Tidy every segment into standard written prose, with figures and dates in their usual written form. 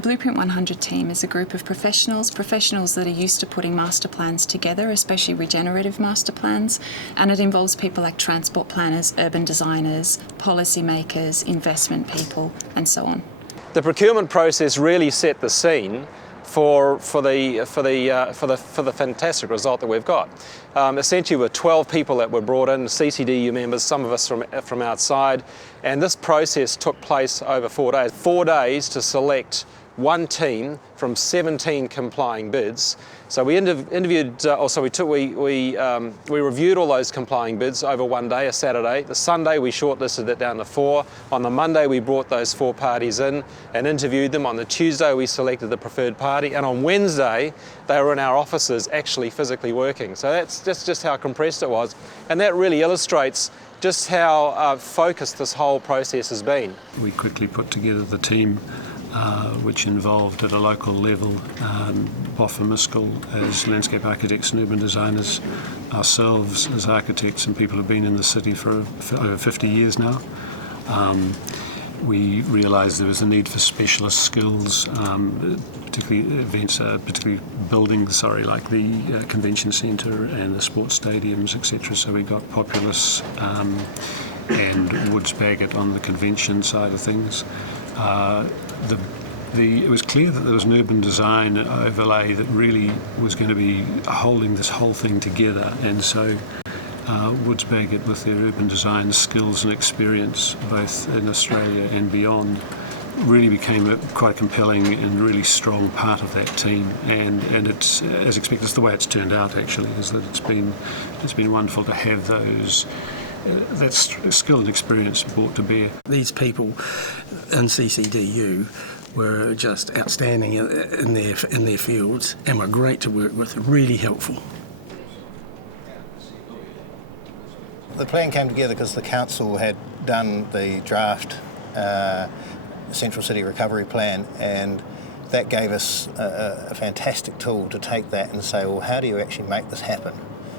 Blueprint 100 team is a group of professionals that are used to putting master plans together, especially regenerative master plans, and it involves people like transport planners, urban designers, policy makers, investment people, and so on. The procurement process really set the scene for the fantastic result that we've got. Essentially, with 12 people that were brought in, CCDU members, some of us from outside, and this process took place over 4 days. 4 days to select one team from 17 complying bids. So we reviewed all those complying bids over 1 day, a Saturday. The Sunday we shortlisted it down to 4. On the Monday we brought those 4 parties in and interviewed them. On the Tuesday we selected the preferred party, and on Wednesday they were in our offices actually physically working. So that's just how compressed it was, and that really illustrates just how focused this whole process has been. We quickly put together the team, which involved at a local level Boff and Miskell as landscape architects and urban designers, ourselves as architects and people who have been in the city for over 50 years now. We realised there was a need for specialist skills, particularly buildings, like the convention centre and the sports stadiums, etc. So we got Populous and Woods Bagot on the convention side of things. It was clear that there was an urban design overlay that really was going to be holding this whole thing together, and so Woods Bagot, with their urban design skills and experience both in Australia and beyond, really became quite a compelling and really strong part of that team, and it's, as expected, it's the way it's turned out actually, is that it's been wonderful to have those that skill and experience brought to bear. These people in CCDU were just outstanding in their fields and were great to work with, really helpful. The plan came together because the council had done the draft Central City Recovery Plan, and that gave us a fantastic tool to take that and say, well, how do you actually make this happen?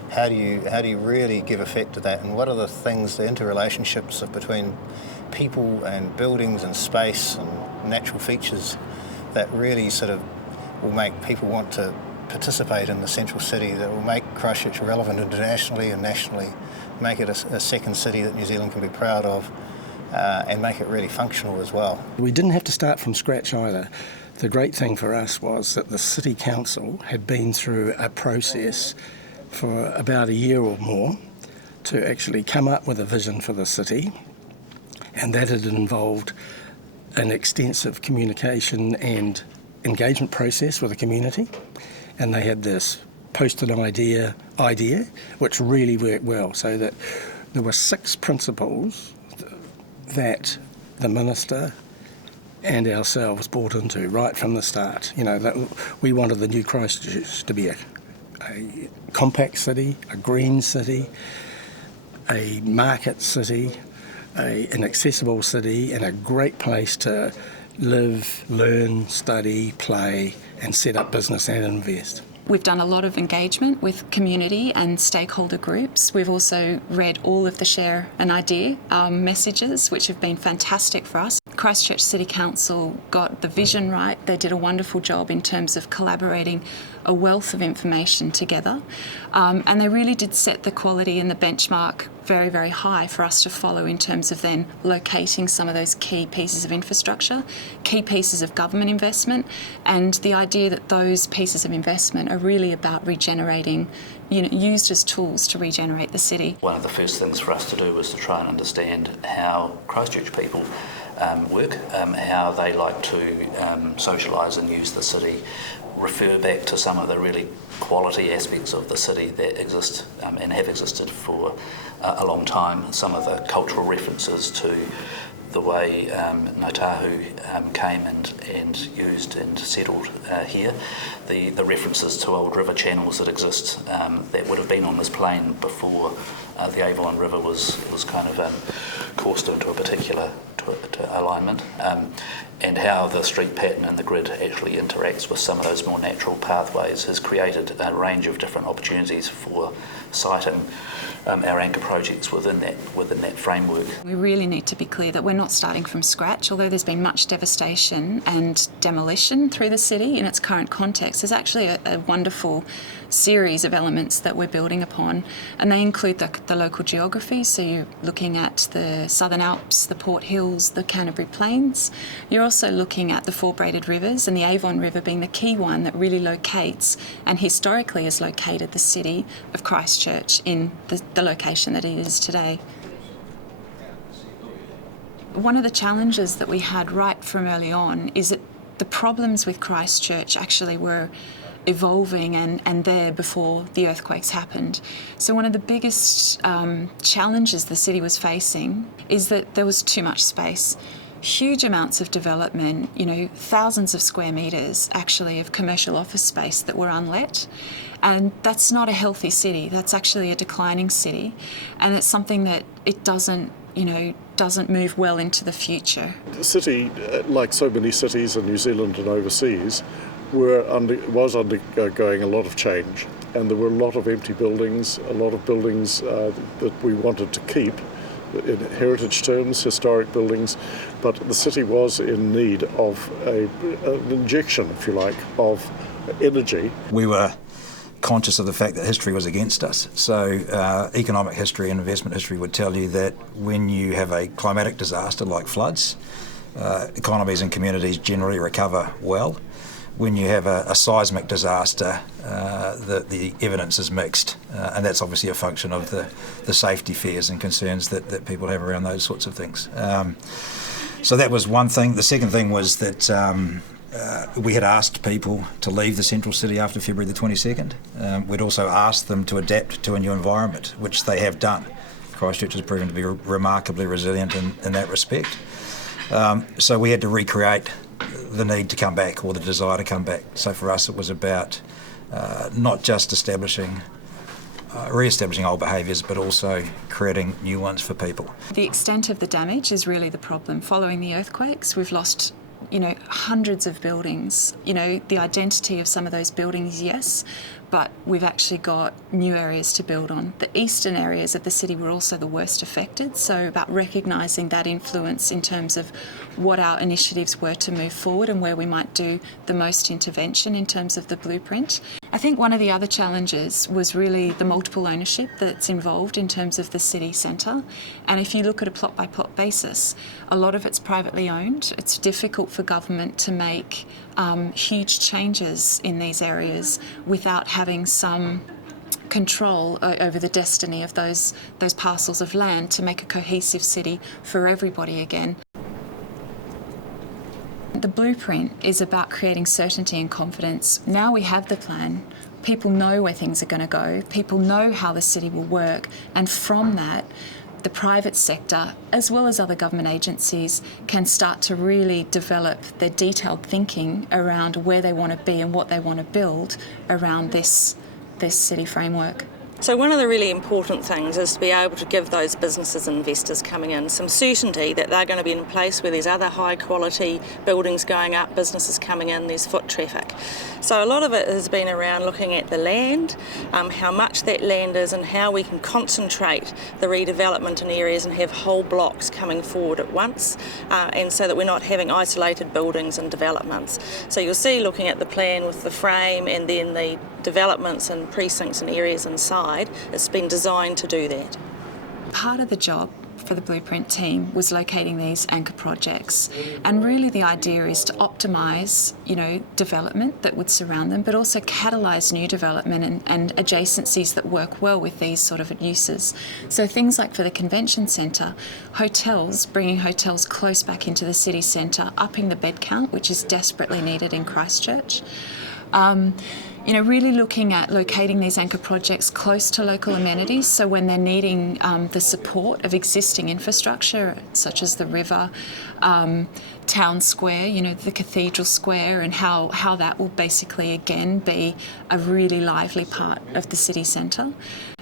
How do you really give effect to that, and what are the things, the interrelationships between people and buildings and space and natural features that really sort of will make people want to participate in the central city, that will make Christchurch relevant internationally and nationally, make it a second city that New Zealand can be proud of, and make it really functional as well. We didn't have to start from scratch either. The great thing for us was that the City Council had been through a process for about a year or more to actually come up with a vision for the city, and that had involved an extensive communication and engagement process with the community, and they had this posted idea which really worked well, so that there were 6 principles that the Minister and ourselves bought into right from the start. That we wanted the new Christchurch to be a compact city, a green city, a market city, an accessible city, and a great place to live, learn, study, play, and set up business and invest. We've done a lot of engagement with community and stakeholder groups. We've also read all of the Share an Idea messages, which have been fantastic for us. Christchurch City Council got the vision right. They did a wonderful job in terms of collaborating a wealth of information together, and they really did set the quality and the benchmark very, very high for us to follow in terms of then locating some of those key pieces of infrastructure, key pieces of government investment, and the idea that those pieces of investment are really about regenerating, used as tools to regenerate the city. One of the first things for us to do was to try and understand how Christchurch people work, how they like to socialise and use the city, refer back to some of the really quality aspects of the city that exist and have existed for a long time, some of the cultural references to the way Ngāi Tahu came and used and settled here, the references to old river channels that exist that would have been on this plain before the Avon River was kind of coursed into a particular to alignment, and how the street pattern and the grid actually interacts with some of those more natural pathways has created a range of different opportunities for siting our anchor projects within that framework. We really need to be clear that we're not starting from scratch. Although there's been much devastation and demolition through the city in its current context, there's actually a wonderful series of elements that we're building upon, and they include the local geography. So you're looking at the Southern Alps, the Port Hills, the Canterbury Plains. You're also looking at the four braided rivers, and the Avon River being the key one that really locates and historically has located the city of Christchurch in the location that it is today. One of the challenges that we had right from early on is that the problems with Christchurch actually were evolving and there before the earthquakes happened. So one of the biggest challenges the city was facing is that there was too much space. Huge amounts of development, thousands of square metres actually of commercial office space that were unlet. And that's not a healthy city, that's actually a declining city. And it's something that it doesn't move well into the future. The city, like so many cities in New Zealand and overseas, was undergoing a lot of change, and there were a lot of empty buildings, a lot of buildings that we wanted to keep in heritage terms, historic buildings, but the city was in need of an injection, if you like, of energy. We were conscious of the fact that history was against us. So economic history and investment history would tell you that when you have a climatic disaster like floods, economies and communities generally recover well. When you have a seismic disaster, the evidence is mixed, and that's obviously a function of the safety fears and concerns that people have around those sorts of things. So that was one thing. The second thing was that we had asked people to leave the central city after February the 22nd. We'd also asked them to adapt to a new environment, which they have done. Christchurch has proven to be remarkably resilient in that respect. So we had to recreate the need to come back, or the desire to come back. So for us it was about not just re-establishing old behaviours, but also creating new ones for people. The extent of the damage is really the problem. Following the earthquakes, we've lost hundreds of buildings. The identity of some of those buildings, yes, but we've actually got new areas to build on. The eastern areas of the city were also the worst affected, so about recognising that influence in terms of what our initiatives were to move forward and where we might do the most intervention in terms of the blueprint. I think one of the other challenges was really the multiple ownership that's involved in terms of the city centre. And if you look at a plot-by-plot basis, a lot of it's privately owned. It's difficult for government to make huge changes in these areas without having some control over the destiny of those parcels of land to make a cohesive city for everybody again. The blueprint is about creating certainty and confidence. Now we have the plan. People know where things are going to go. People know how the city will work. And from that, the private sector, as well as other government agencies, can start to really develop their detailed thinking around where they want to be and what they want to build around this city framework. So one of the really important things is to be able to give those businesses and investors coming in some certainty that they're going to be in a place where there's other high quality buildings going up, businesses coming in, there's foot traffic. So a lot of it has been around looking at the land, how much that land is and how we can concentrate the redevelopment in areas and have whole blocks coming forward at once, and so that we're not having isolated buildings and developments. So you'll see looking at the plan with the frame and then the developments and precincts and areas inside, it's been designed to do that. Part of the job for the Blueprint team was locating these anchor projects, and really the idea is to optimise, development that would surround them, but also catalyse new development and adjacencies that work well with these sort of uses. So things like for the convention centre, hotels, bringing hotels close back into the city centre, upping the bed count, which is desperately needed in Christchurch. Really looking at locating these anchor projects close to local amenities, so when they're needing the support of existing infrastructure, such as the river, town square, the cathedral square, and how that will basically again be a really lively part of the city centre.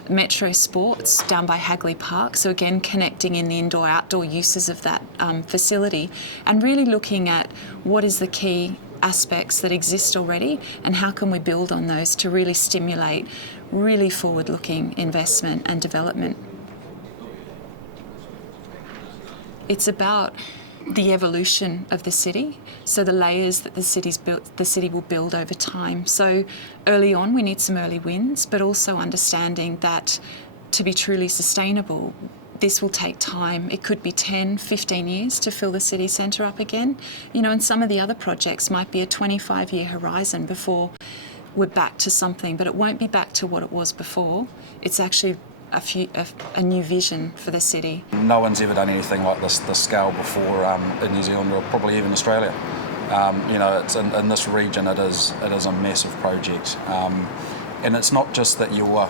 Metro Sports down by Hagley Park, so again connecting in the indoor-outdoor uses of that facility, and really looking at what is the key aspects that exist already and how can we build on those to really stimulate really forward-looking investment and development. It's about the evolution of the city, so the layers that the city will build over time. So early on we need some early wins, but also understanding that to be truly sustainable, this will take time. It could be 10, 15 years to fill the city centre up again. You know, and some of the other projects might be a 25-year horizon before we're back to something, but it won't be back to what it was before. It's actually a new vision for the city. No one's ever done anything like this scale before in New Zealand, or probably even Australia. You know, it's in this region. It is a massive project, and it's not just that you're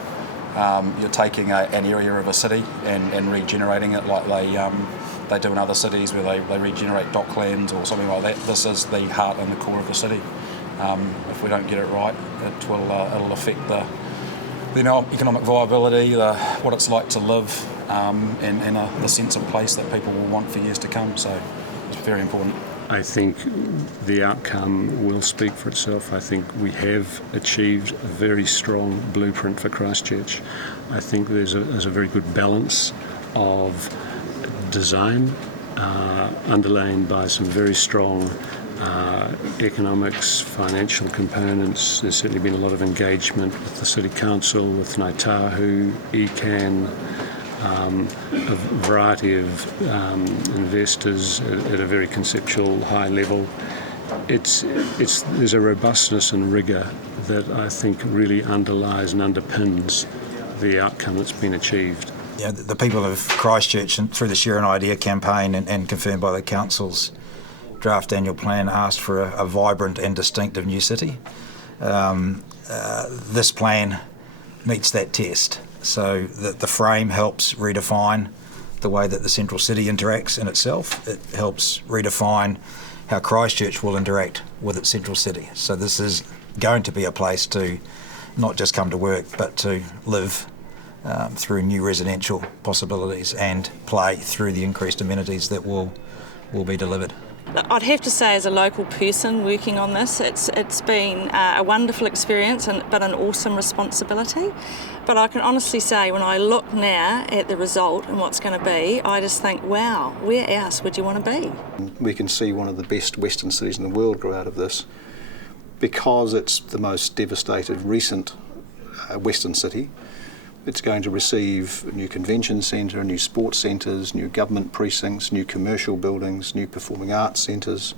taking an area of a city and regenerating it like they do in other cities where they regenerate docklands or something like that. This is the heart and the core of the city. If we don't get it right, it'll affect the economic viability, what it's like to live, and the sense of place that people will want for years to come. So it's very important. I think the outcome will speak for itself. I think we have achieved a very strong blueprint for Christchurch. I think there's a very good balance of design underlain by some very strong economics, financial components. There's certainly been a lot of engagement with the City Council, with Ngāi Tahu, ECAN, a variety of investors at a very conceptual high level. There's a robustness and rigour that I think really underlies and underpins the outcome that's been achieved. Yeah, the people of Christchurch, and through the Share an Idea campaign and confirmed by the Council's draft annual plan, asked for a vibrant and distinctive new city. This plan meets that test. So the frame helps redefine the way that the central city interacts in itself. It helps redefine how Christchurch will interact with its central city. So this is going to be a place to not just come to work, but to live through new residential possibilities and play through the increased amenities that will be delivered. I'd have to say, as a local person working on this, it's been a wonderful experience, but an awesome responsibility. But I can honestly say, when I look now at the result and what's going to be, I just think, wow, where else would you want to be? We can see one of the best Western cities in the world grow out of this, because it's the most devastated recent Western city. It's going to receive a new convention centre, new sports centres, new government precincts, new commercial buildings, new performing arts centres,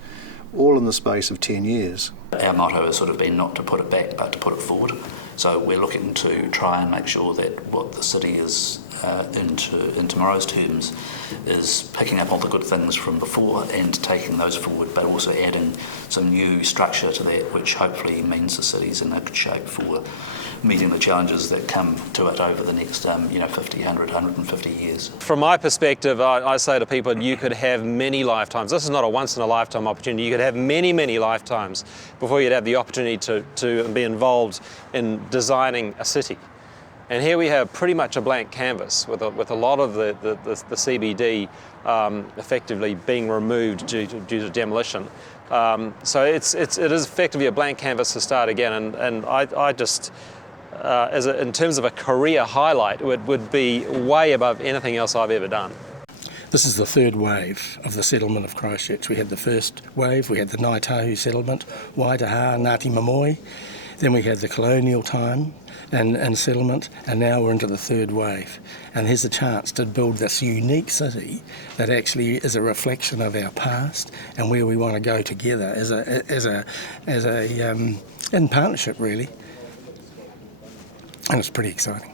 all in the space of 10 years. Our motto has sort of been not to put it back, but to put it forward. So we're looking to try and make sure that what the city is in tomorrow's terms is picking up all the good things from before and taking those forward, but also adding some new structure to that, which hopefully means the city's in a good shape for meeting the challenges that come to it over the next 50, 100, 150 years. From my perspective, I say to people, you could have many lifetimes. This is not a once-in-a-lifetime opportunity. You could have many, many lifetimes before you'd have the opportunity to be involved in designing a city. And here we have pretty much a blank canvas with a lot of the CBD effectively being removed due to demolition. So it is effectively a blank canvas to start again. And I just, in terms of a career highlight, it would be way above anything else I've ever done. This is the third wave of the settlement of Christchurch. We had the first wave, we had the Ngāi Tahu settlement, Waitaha, Ngāti Mamoi. Then we had the colonial time and settlement, and now we're into the third wave. And here's a chance to build this unique city that actually is a reflection of our past and where we want to go together in partnership, really. And it's pretty exciting.